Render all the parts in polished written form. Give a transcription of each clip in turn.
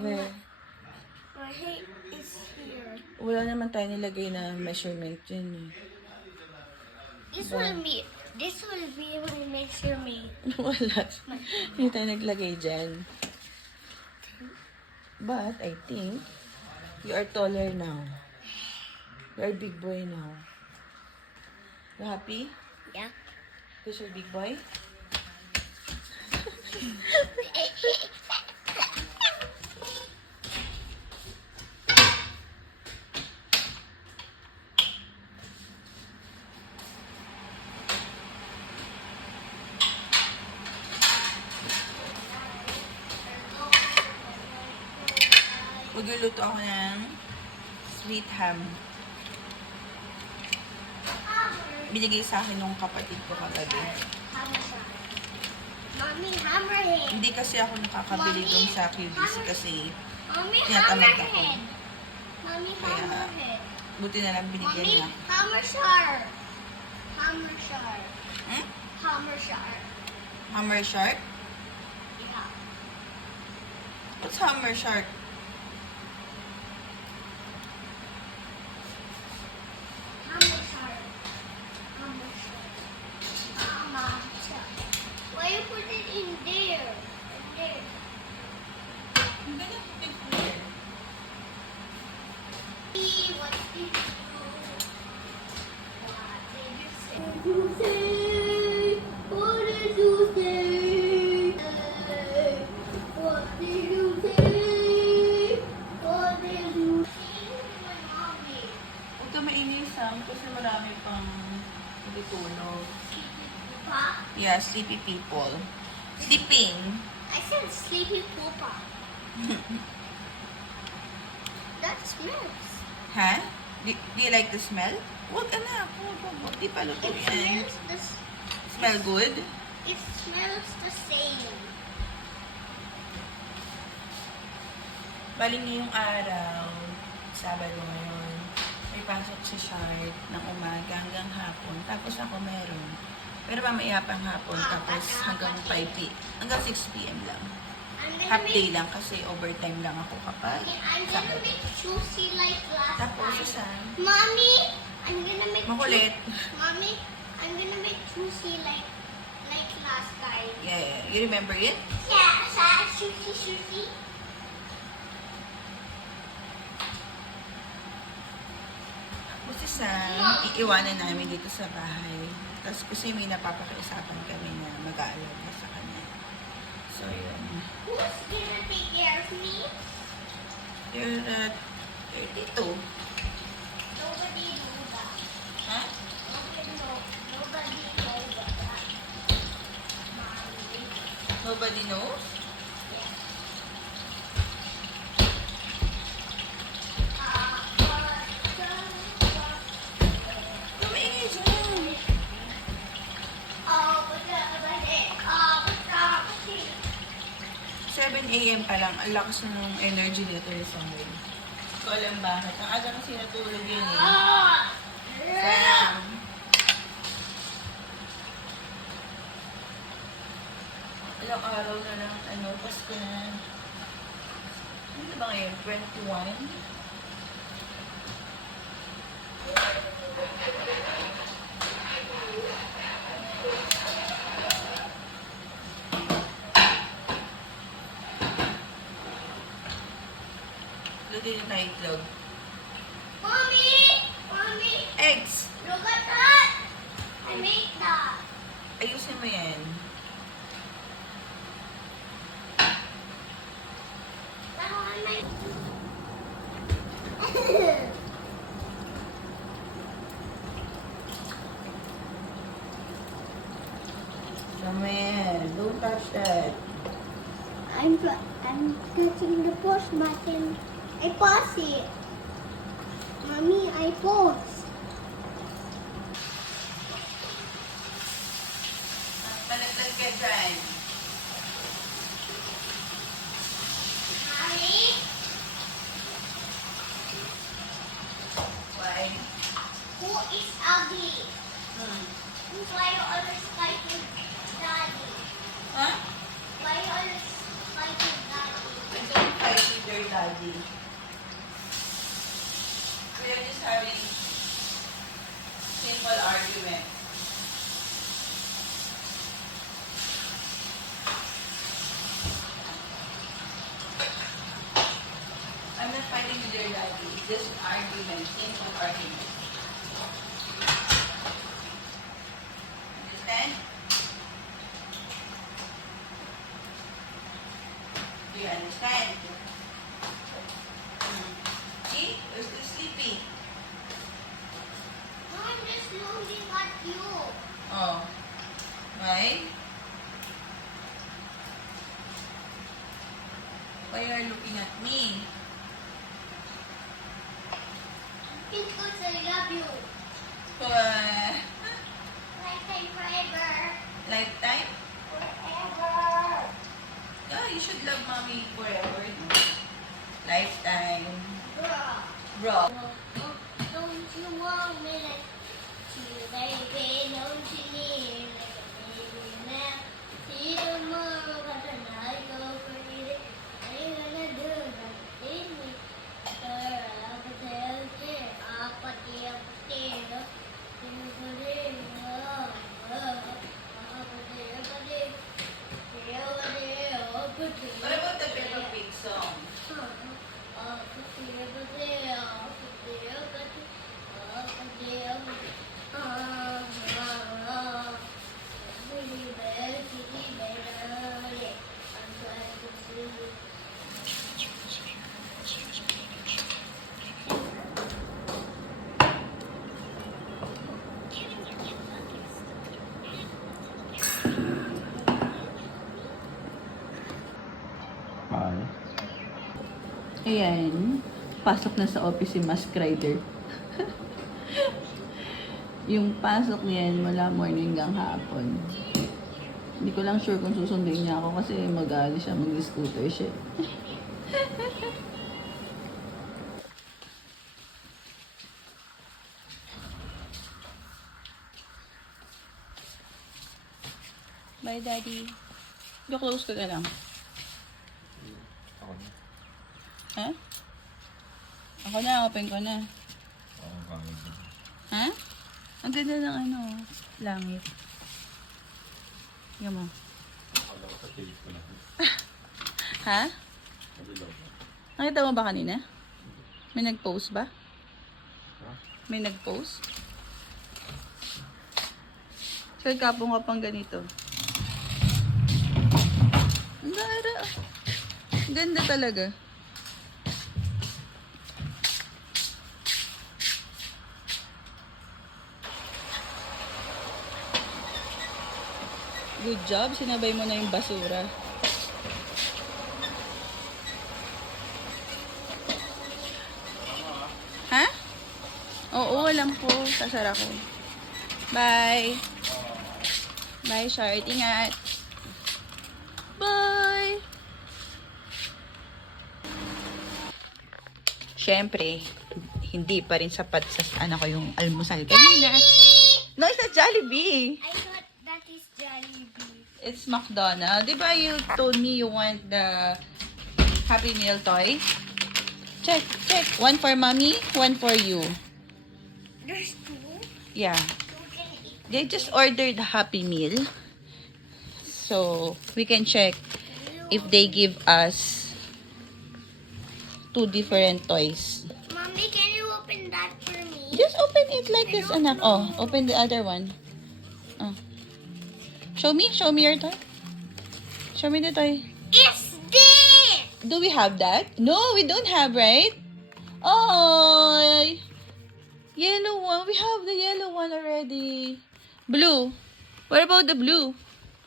Where? My height is here. Wala naman tayo nilagay na measurement dyan eh. This will be my measurement. Wala. Hindi tayo naglagay dyan. But, I think, you are taller now. You are big boy now. You happy? Yeah. Because you're big boy? Magluluto ako ng sweet ham. Binigay sa akin nung kapatid ko kagabi. Mommy, hammerhead. Hindi kasi ako nakakabili dun sa QVC kasi Mommy, tinatamad ako. hammerhead. Mommy, Kaya, hammerhead. buti na lang binigyan Mommy, niya. hammer shark. Hammer shark. Hmm? Hammer shark. Hammer shark? Yeah. What's hammer shark? Hammer shark. Hammer shark. Hammer shark. Why you put it in there? In there. Ang ganyan ko picture. What did you do? What did you say? What did you say? What did you say? What did you say? Huwag ka mainis Sam kasi marami pang hindi tulog. Pa? Yeah, sleepy people. Sleeping. I said sleepy poopa. That smells. Ha? Do you like the smell? Huwag ka na. Huwag. Di pa luto It yan. smells the Smell good? It smells the same. Bali ngayong araw, Sabado ngayon, may pasok sa Shark ng umaga hanggang hapon. Tapos ako meron. Pero mamaya pang hapon, tapos hanggang 5 p.m. Hanggang 6 p.m. lang. I'm gonna Half make day lang kasi overtime lang ako kapag I'm gonna Sabado. make sushi like last Tapos time. isa, Mommy, I'm gonna make makulit. Mommy, I'm gonna make sushi like last time. Yeah, you remember it? Yeah, sushi. Tapos isa, iiwanan namin dito sa bahay. Tapos kasi may napapakiusapan kami na mag-aalaga sa kanya. So, yun. Who's gonna take care of me? You're 32. Nobody know that. Ha? Nobody know that. Mommy. Nobody knows? Yeah. Tumaingay dyan. 7 a.m. pa lang, ang lakas ng energy nito yung summer. Hindi ko alam bakit. Ang aga kasi natulog yun eh. Sam! Ilang araw na lang, Pasko na. Ano ba ngayon? 21? Luto yung tayo itlog. Mommy, Eggs! look at that. I made that. Ayusin mo yan. Now I made. Samuel, don't touch that. I'm touching the pause button. I pause it. Mommy, I pause. Malaglag ka dyan. Mommy, Why? who is ugly? Why you always fight with Daddy? Huh? Why you always fight with Daddy? I don't fight with your Daddy. We are just having simple argument. I'm not fighting with your daddy. It's just an argument, simple argument. Understand? Do you understand? See? You're still sleepy. I'm just looking at you. Oh. Why? Why are you looking at me? Because I love you. Uh, Lifetime forever. lifetime? Forever. Yeah, you should love mommy forever. No? Lifetime. Bruh. Bro. Don't you want me like you, baby? Don't you need like a baby now? See tomorrow, but tonight go crazy. What you gonna do? Nothing. What about the Peppa Pig song? Hi. Ayan. Pasok na sa office si Mask Rider. Yung pasok niyan mula morning hanggang hapon. Hindi ko lang sure kung susundin niya ako kasi mag-aali siya, mag-scooter siya. Bye, Daddy. Do-close ka na lang. Ako na. Ha? Ako na, open ko na. Ako kangin. Ha? Ang ganda ng ano, langit. Yan mo. Akala ko sa tape ko na. Ha? Malilaw na. Nakita mo ba kanina? May nag-post ba? Ha? May nag-post? So, kapong ka pang ganito. Ang gara. Ganda talaga. Good job. Sinabay mo na yung basura. Ha? Oo, alam ko. Sasara ko. Bye. Bye, Shart. Ingat. Bye. Siyempre, hindi pa rin sapat sa ano ko yung almusal kanina. No, it's not Jollibee. I thought that is Jollibee. It's McDonald's. Di ba you told me you want the Happy Meal toy? Check, check. One for mommy, one for you. There's two. Yeah. You can eat. They just ordered the Happy Meal. So, we can check if they give us two different toys. Mommy, can you open that for me? Just open it like this, anak. Oh, open the other one. Oh. Show me your toy. Show me the toy. It's this! Do we have that? No, we don't have, right? Oh, yellow one. We have the yellow one already. Blue. What about the blue?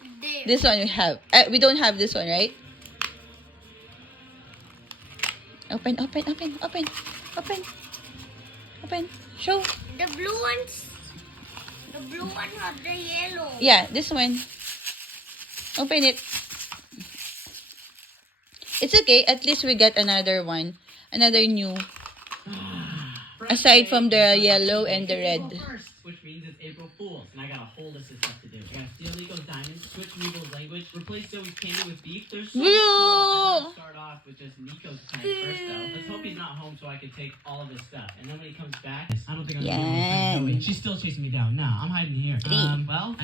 There. This one we have. We don't have this one, right? Open. Show. The blue ones. The blue one have the yellow. Yeah, this one. Open it. It's okay. At least we got another one. Another new. Aside from the yellow and the red. which means it's April Fool's, and I got a whole list of stuff to do. I gotta steal Nico's diamonds, switch Nico's language, replace Zoe's candy with beef. There's so much more. I gotta start off with just Nico's prank first, though. Let's hope he's not home so I can take all of his stuff. And then when he comes back, I don't think I'm gonna be able to find Zoe. She's still chasing me down. No, I'm hiding here. Well.